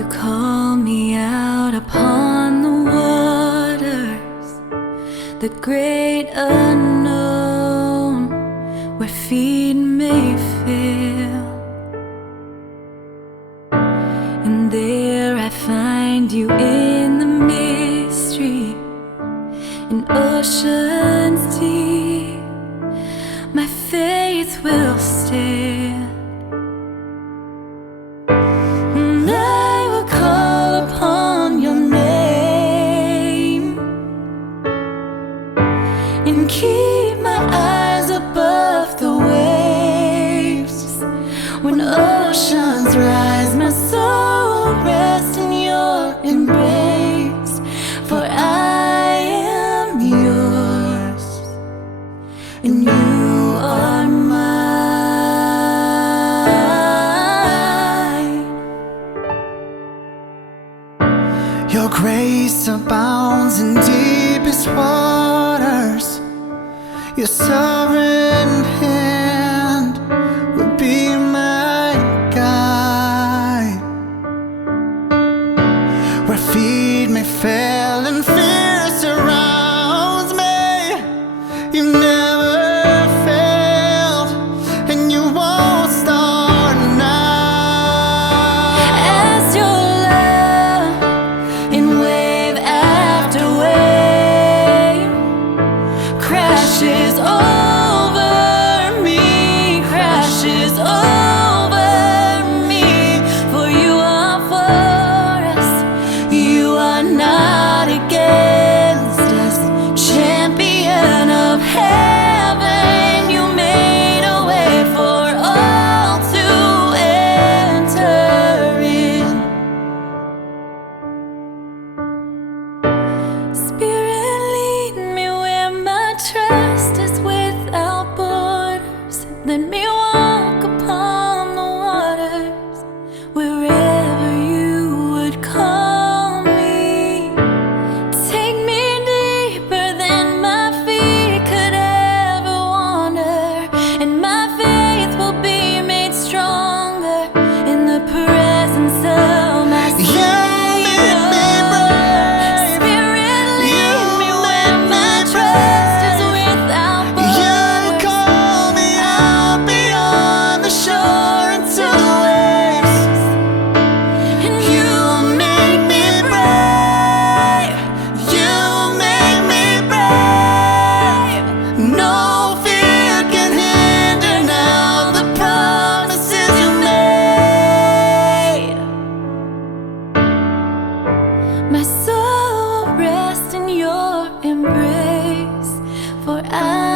You call me out upon the waters, the great unknown, where feet may fail. And there I find you in the mystery, in oceans deep. My faith will stand. And keep my eyes above the waves. When oceans rise, my soul rests in your embrace. For I am yours, and you are mine. Your grace abounds in deepest waters. Your sovereign hand will be my guide. Where feet may fail and fear surrounds me, you've never failed, and you won't start now. As your love in wave after wave crashes over me, crashes over me. For you are for us, you are not against us. Champion of heaven, you made a way for all to enter in. Spirit, lead me where my trust is without borders. Let me walk upon the waters, wherever you would call me. Take me deeper than my feet could ever wander, and my faith will be made stronger in the presence of my Savior. Spirit, lead me where my trust is without borders. You call me out beyond the shore into the waves. And You make me brave. You make me brave. No fear can hinder now the promises you made. my soul will rest in your embrace, for I